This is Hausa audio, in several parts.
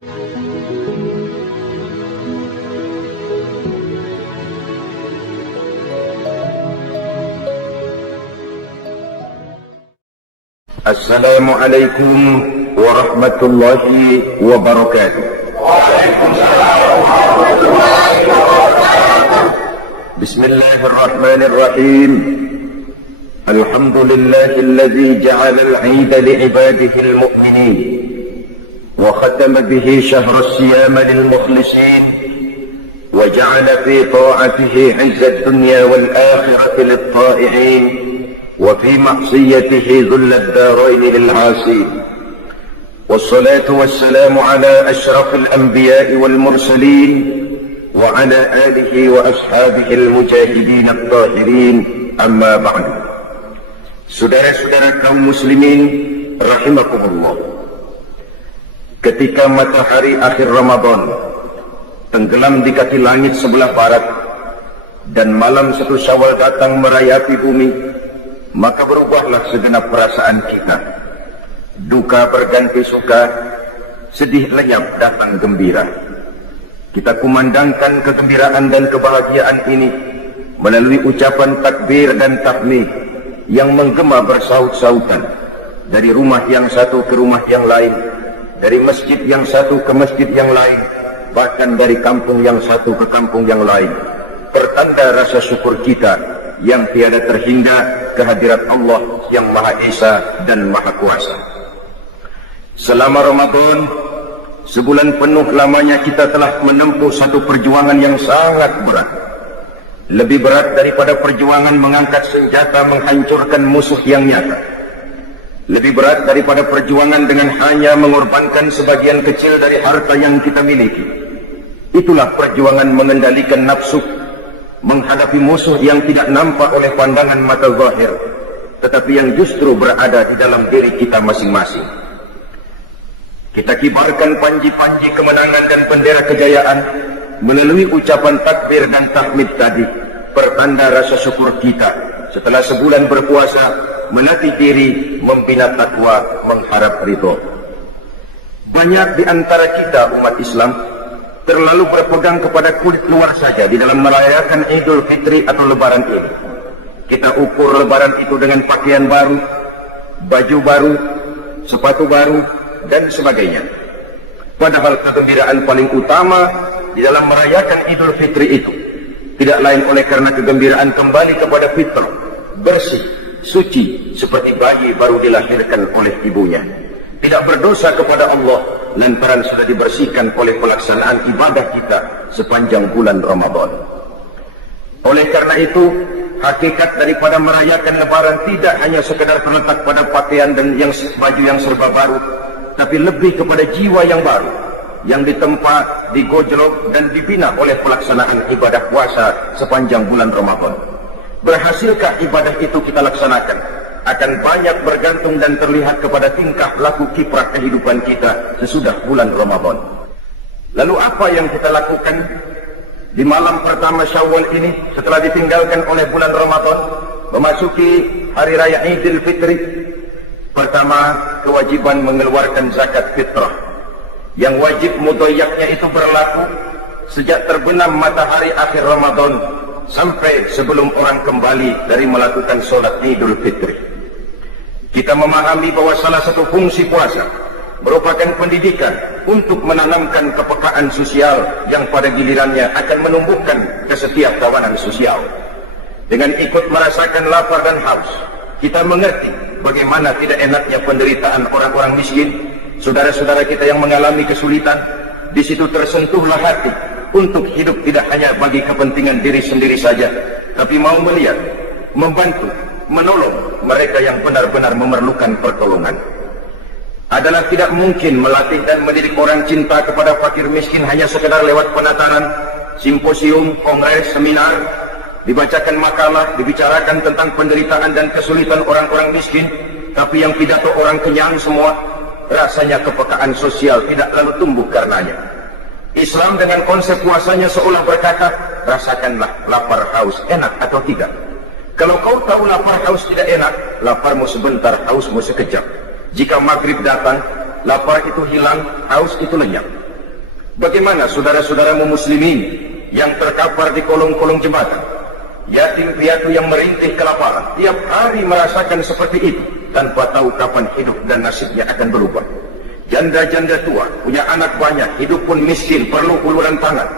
Assalamualaikum warahmatullahi wabarakatuh. Bismillahirrahmanirrahim. Alhamdulillahilladzi ja'ala al-'ida li'ibadihi al-mu'minin wa khatama bihi shahra as-siyam lil-mukhlisin wa ja'ala fi ta'atihi 'izza ad-dunya wal-akhirati lit-ta'i'in وفي معصيته ذل الدارين للعاصين والصلاة والسلام على أشرف الأنبياء والمرسلين وعلى آله وأصحابه المجاهدين الطاهرين أما بعد. Saudara-saudara kaum muslimin rahimakumullah, ketika matahari akhir Ramadan tenggelam di kaki langit sebelah barat dan malam 1 Syawal datang merayapi bumi, maka berubahlah segenap perasaan kita. Duka berganti suka, sedih lenyap datang gembira. Kita kumandangkan kegembiraan dan kebahagiaan ini melalui ucapan takbir dan tahmid yang menggema bersaut-sautan dari rumah yang satu ke rumah yang lain, dari masjid yang satu ke masjid yang lain, bahkan dari kampung yang satu ke kampung yang lain. Pertanda rasa syukur kita yang tiada terhingga kehadirat Allah yang Maha Esa dan Maha Kuasa. Selama Ramadan, sebulan penuh lamanya kita telah menempuh satu perjuangan yang sangat berat. Lebih berat daripada perjuangan mengangkat senjata menghancurkan musuh yang nyata. Lebih berat daripada perjuangan dengan hanya mengorbankan sebagian kecil dari harta yang kita miliki. Itulah perjuangan mengendalikan nafsu, menghadapi musuh yang tidak nampak oleh pandangan mata zahir, tetapi yang justru berada di dalam diri kita masing-masing. Kita kibarkan panji-panji kemenangan dan bendera kejayaan melalui ucapan takbir dan tahmid tadi, pertanda rasa syukur kita setelah sebulan berpuasa, melatih diri, membina takwa, mengharap ridho. Banyak di antara kita umat Islam terlalu berpegang kepada kulit luar saja di dalam merayakan Idul Fitri atau Lebaran ini. Kita ukur Lebaran itu dengan pakaian baru, baju baru, sepatu baru, dan sebagainya. Padahal kegembiraan paling utama di dalam merayakan Idul Fitri itu tidak lain oleh karena kegembiraan kembali kepada fitrah, bersih, suci, seperti bayi baru dilahirkan oleh ibunya. Tidak berdosa kepada Allah lantaran sudah dibersihkan oleh pelaksanaan ibadah kita sepanjang bulan Ramadan. Oleh karena itu, hakikat daripada merayakan Lebaran tidak hanya sekedar terletak pada pakaian dan baju yang serba baru, tapi lebih kepada jiwa yang baru, yang ditempa, digojlok dan dibina oleh pelaksanaan ibadah puasa sepanjang bulan Ramadan. Berhasilkah ibadah itu kita laksanakan? Akan banyak bergantung dan terlihat kepada tingkah laku kiprah kehidupan kita sesudah bulan Ramadan. Lalu apa yang kita lakukan di malam pertama Syawal ini setelah ditinggalkan oleh bulan Ramadan, memasuki hari raya Idul Fitri? Pertama, kewajiban mengeluarkan zakat fitrah. Yang wajib mudhayyaknya itu berlaku sejak terbenam matahari akhir Ramadan sampai sebelum orang kembali dari melakukan sholat Idul Fitri. Kita memahami bahwa salah satu fungsi puasa merupakan pendidikan untuk menanamkan kepekaan sosial yang pada gilirannya akan menumbuhkan kesetiakawanan sosial. Dengan ikut merasakan lapar dan haus, kita mengerti bagaimana tidak enaknya penderitaan orang-orang miskin, saudara-saudara kita yang mengalami kesulitan. Di situ tersentuhlah hati untuk hidup tidak hanya bagi kepentingan diri sendiri saja, tapi mau melihat, membantu, menolong mereka yang benar-benar memerlukan pertolongan. Adalah tidak mungkin melatih dan mendidik orang cinta kepada fakir miskin hanya sekedar lewat penataran, simposium, kongres, seminar, dibacakan makalah, dibicarakan tentang penderitaan dan kesulitan orang-orang miskin, tapi yang pidato orang kenyang semua, rasanya kepekaan sosial tidak lalu tumbuh karenanya. Islam dengan konsep puasanya seolah berkata, rasakanlah lapar haus, enak atau tidak. Kalau kau tahu lapar haus tidak enak, laparmu sebentar, hausmu sekejap. Jika maghrib datang, lapar itu hilang, haus itu lenyap. Bagaimana saudara-saudaramu muslimin yang terkapar di kolong-kolong jembatan, yatim piatu yang merintih kelaparan, tiap hari merasakan seperti itu tanpa tahu kapan hidup dan nasibnya akan berubah. Janda-janda tua punya anak banyak, hidup pun miskin, perlu uluran tangan,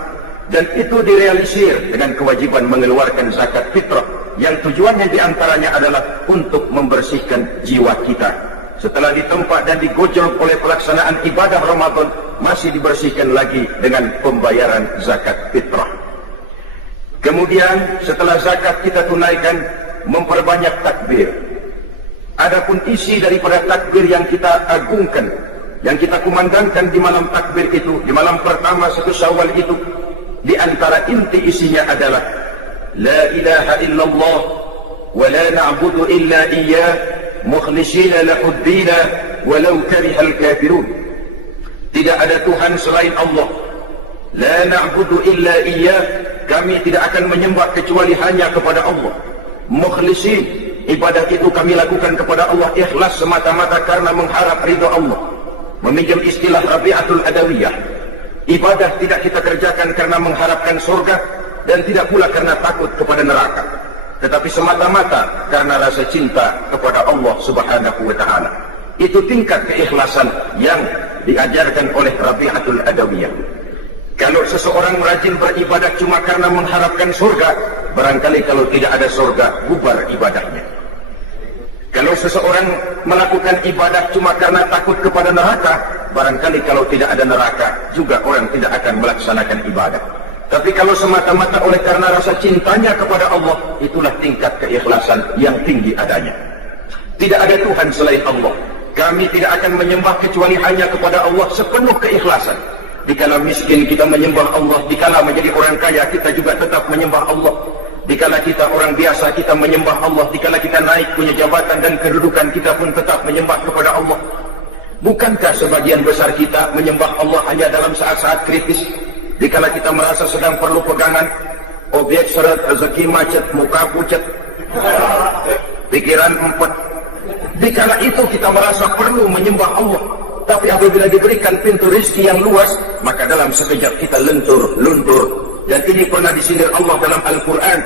dan itu direalisir dengan kewajiban mengeluarkan zakat fitrah yang tujuannya diantaranya adalah untuk membersihkan jiwa kita. Setelah ditempa dan digojol oleh pelaksanaan ibadah Ramadan, masih dibersihkan lagi dengan pembayaran zakat fitrah. Kemudian setelah zakat kita tunaikan, memperbanyak takbir. Adapun isi daripada takbir yang kita agungkan, yang kita kumandangkan di malam takbir itu, di malam pertama 1 Syawal itu, di antara inti isinya adalah La ilaha illallah wa la na'budu illa iyyah mukhlishina lahuddina walau karihal kafirun. Tidak ada Tuhan selain Allah. La na'budu illa iyyah, kami tidak akan menyembah kecuali hanya kepada Allah. Mukhlisin, ibadah itu kami lakukan kepada Allah ikhlas semata-mata karena mengharap ridha Allah. Meminjam istilah Rabi'atul Adawiyah, ibadah tidak kita kerjakan karena mengharapkan surga dan tidak pula karena takut kepada neraka, tetapi semata-mata karena rasa cinta kepada Allah Subhanahu wa ta'ala. Itu tingkat keikhlasan yang diajarkan oleh Rabi'atul Adawiyah. Kalau seseorang rajin beribadah cuma karena mengharapkan surga, barangkali kalau tidak ada surga, bubar ibadahnya. Kalau seseorang melakukan ibadah cuma karena takut kepada neraka, barangkali kalau tidak ada neraka, juga orang tidak akan melaksanakan ibadah. Tapi kalau semata-mata oleh karena rasa cintanya kepada Allah, itulah tingkat keikhlasan yang tinggi adanya. Tidak ada Tuhan selain Allah. Kami tidak akan menyembah kecuali hanya kepada Allah sepenuh keikhlasan. Dikala miskin kita menyembah Allah, dikala menjadi orang kaya kita juga tetap menyembah Allah. Dikala kita orang biasa kita menyembah Allah, dikala kita naik punya jabatan dan kedudukan kita pun tetap menyembah kepada Allah. Bukankah sebagian besar kita menyembah Allah hanya dalam saat-saat kritis? Dikala kita merasa sedang perlu pegangan, objek seret, rezeki macet, muka pucat, pikiran empet. Dikala itu kita merasa perlu menyembah Allah. Tapi apabila diberikan pintu rezeki yang luas, maka dalam sekejap kita luntur. Dan ini pernah disindir Allah dalam Al-Quran.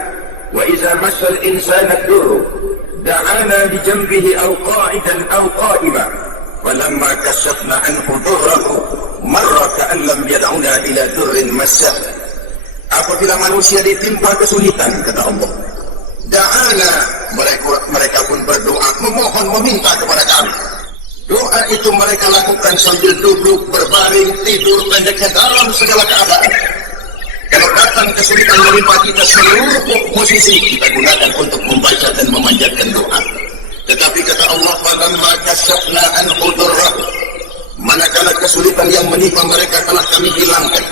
Wa iza massal insana ad-durru da'ana bi janbihi aw qa'idan aw qa'iba falamma kashafna anhu durrahu marra ka'an lam yad'una ila durrin massah. Apabila manusia ditimpa kesulitan, kata Allah, da'ana, mereka pun berdoa, memohon, meminta kepada kami. Doa itu mereka lakukan sambil duduk, berbaring, tidur, pendeknya dalam segala keadaan. Kalau datang kesulitan menimpa kita, seluruh posisi kita gunakan untuk membaca dan memanjatkan doa. Tetapi kata Allah, falamma kashafna anhu durrahu, manakala kesulitan yang menimpa mereka telah kami hilangkan,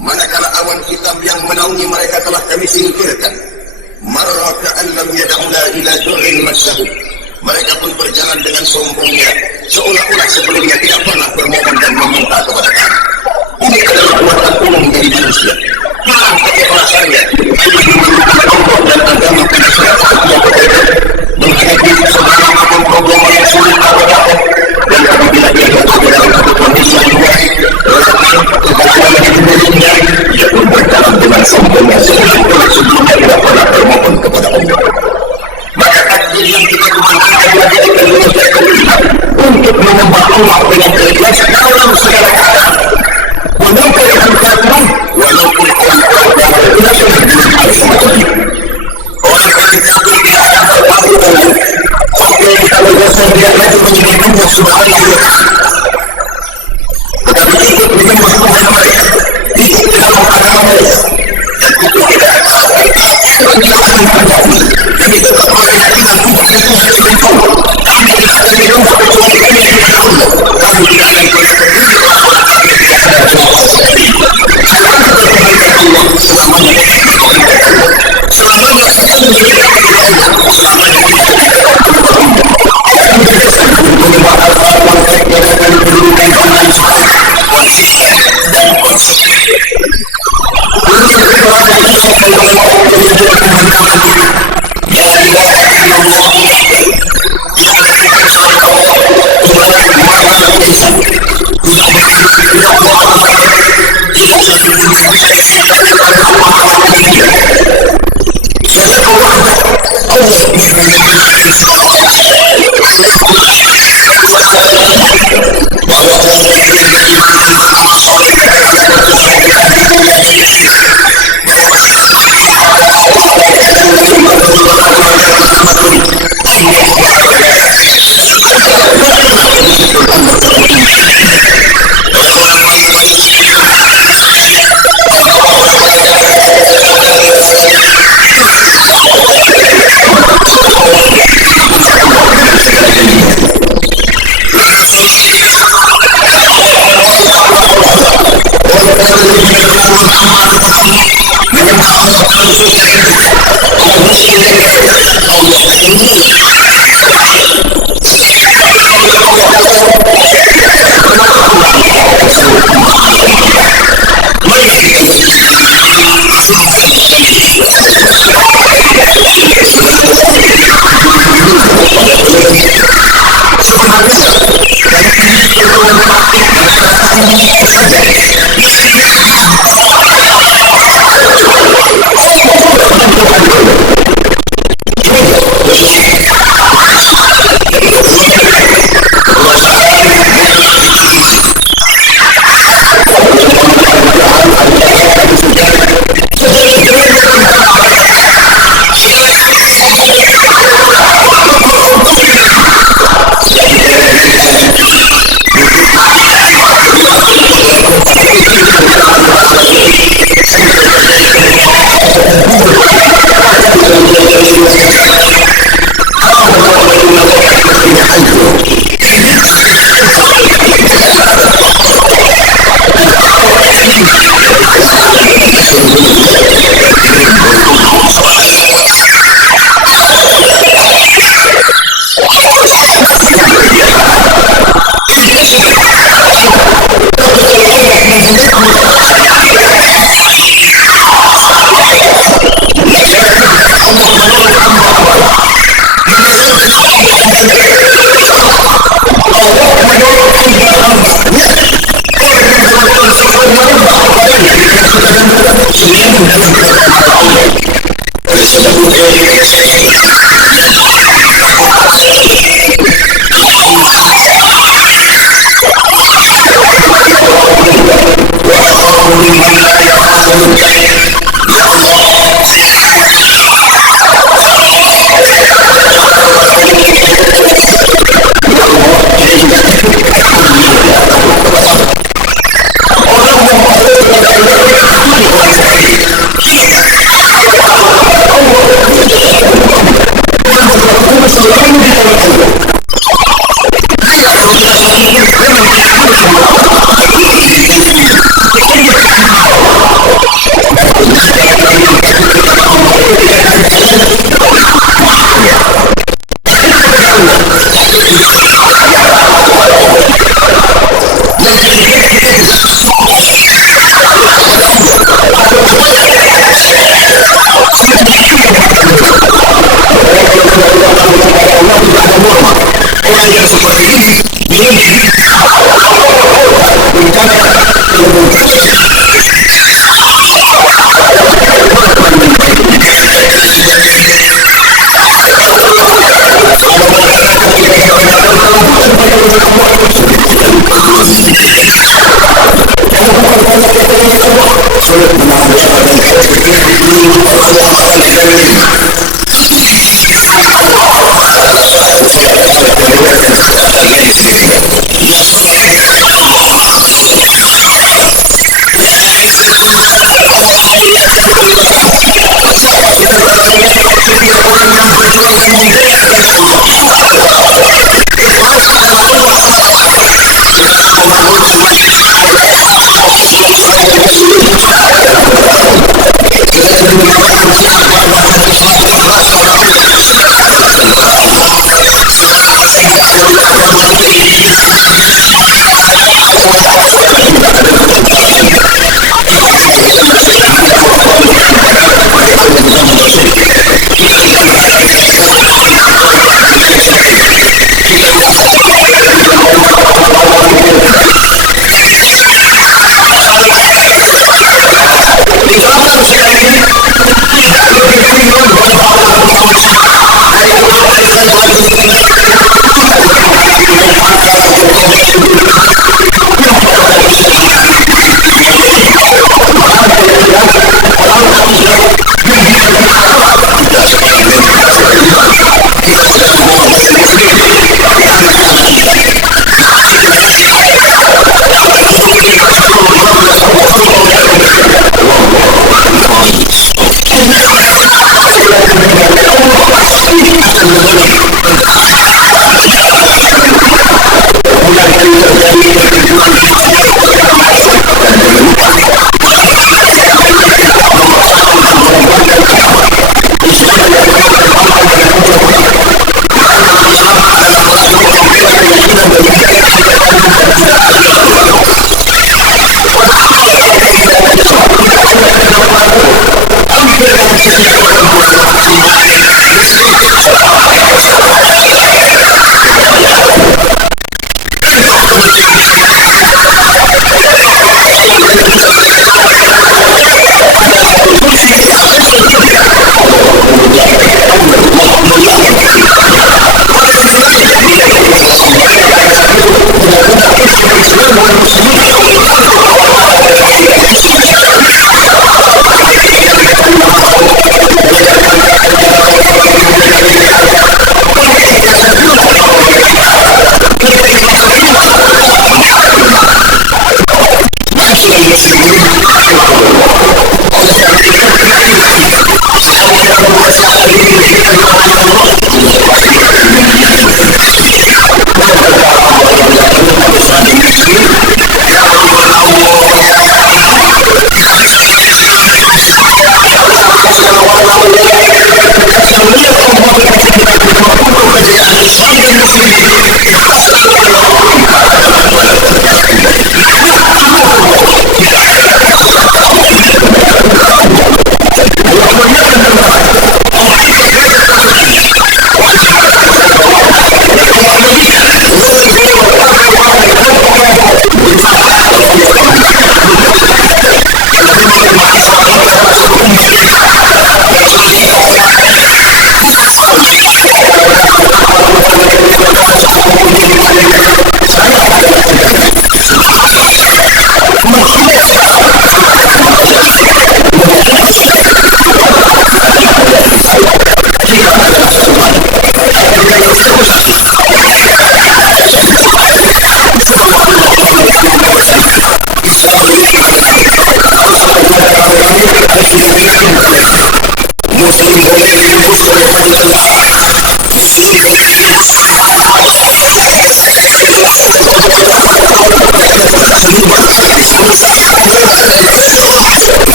manakala awan hitam yang menaungi mereka telah kami singkirkan, marra ka'an lam yad'una ila durrin massahu, mereka pun berjalan dengan sombongnya, seolah-olah sebelumnya tidak pernah bermohon dan meminta kepada kami. Ini adalah buatan umum dari manusia. Hilang keikhlasannya, Allah dan agama menghadapi segala macam problem yang sulit terhadapnya. Dan apabila dia berada dalam satu kondisi yang baik, kebahagiaan menjadi miliknya, dia pun berjalan dengan sombongnya, seolah-olah sebelumnya tidak pernah bermohon kepada Allah. Maka takdir yang kita gunakan adalah kita untuk menyembah Allah dengan keikhlasan dalam segala keadaan.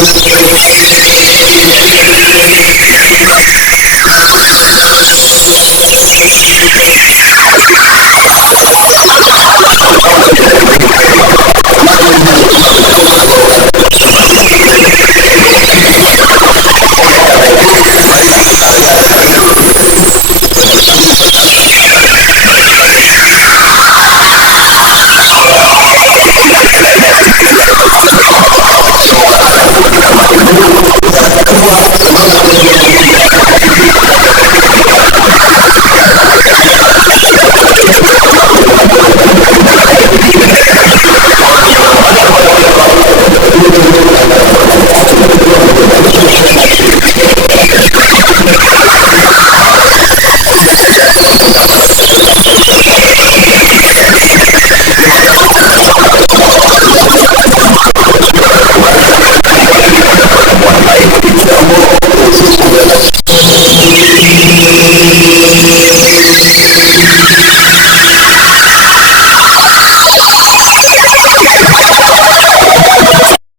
Thank you.